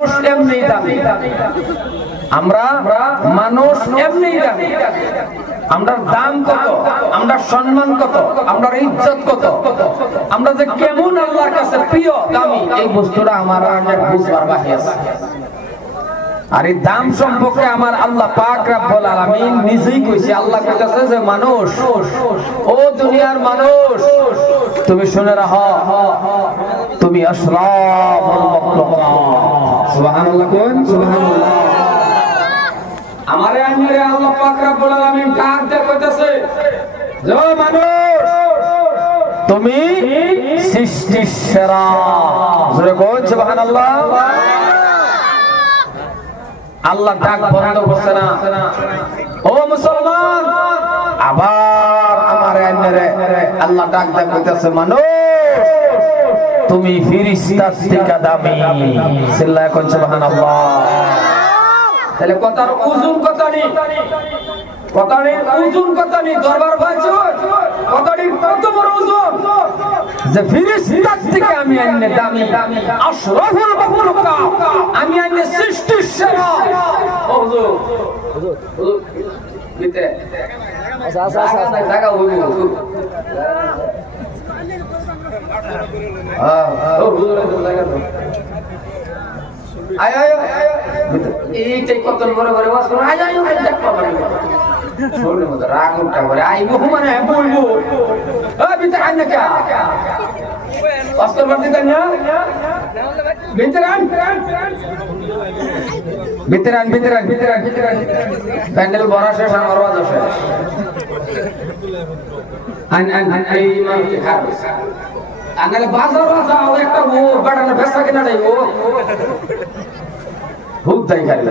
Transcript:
এমনি দামি, আমরা মানুষ এমনি দামি। আমরা দাম কত, আমরা সম্মান কত, আমরা ইজ্জত কত, আমরা যে কেমন আল্লাহর কাছে প্রিয় দামি, এই বস্তুটা আমার বুঝবার বাকি আছে। আর এই দাম সম্পর্কে আমার আল্লাহ পাক রব্বুল আলামিন নিজেই কইছে। আল্লাহ কইতাছে যে মানুষ, ও দুনিয়ার মানুষ, তুমি শুনে রাখো, তুমি আশরাফুল মাখলুকাত। সুবহানাল্লাহ কোন সুবহানাল্লাহ। আমারে আইনারে আল্লাহ পাক রব্বুল আলামিন ডাক দিয়ে কইতাছে যে ও মানুষ, তুমি সৃষ্টির সেরা। জোরে কোন সুবহানাল্লাহ। আল্লাহ ডাক বন্ধ করছে না। ও মুসলমান, আবার আমার আইনারে আল্লাহ ডাক দেন কইতাছে মানুষ, তুমি ফেরেশতার থেকে দামি। চিল্লায় কোন সুবহানাল্লাহ। তাহলে কথার ওজন কত নেই, কথার ওজন কত নেই, দরবার ভাইছো কথার কত বড় ওজন যে ফেরেশতার থেকে আমি আইনে দামি, আশরাফুল মাখলুকাত, আমি আইনে সৃষ্টির সেরা। ও হুজুর, হুজুর ভিতরে আচ্ছা আচ্ছা আচ্ছা জায়গা হইব। ও হুজুর জায়গা দাও। আয় আয় এইটাই কত বড় বড় ওয়াজ করে। আয় আয় আয় দেখ বাবা শোনে মত রাগ উঠা করে আইবো মানে বলবো। এ ভিতরে আন না কে ওয়াজ করবার দিতেন না, ভিতরে আন ভিতরে আন ভিতরে আন ভিতরে আন ভিতরে আন। প্যান্ডেল বড় শেষ, আমার ওয়াজ শেষ। আন আন আন এই ইমাম কি খাবে আনালে বাজার যাও একটা ও বাটানে বেচা কিনা নাই ও ভূত দাই খালি।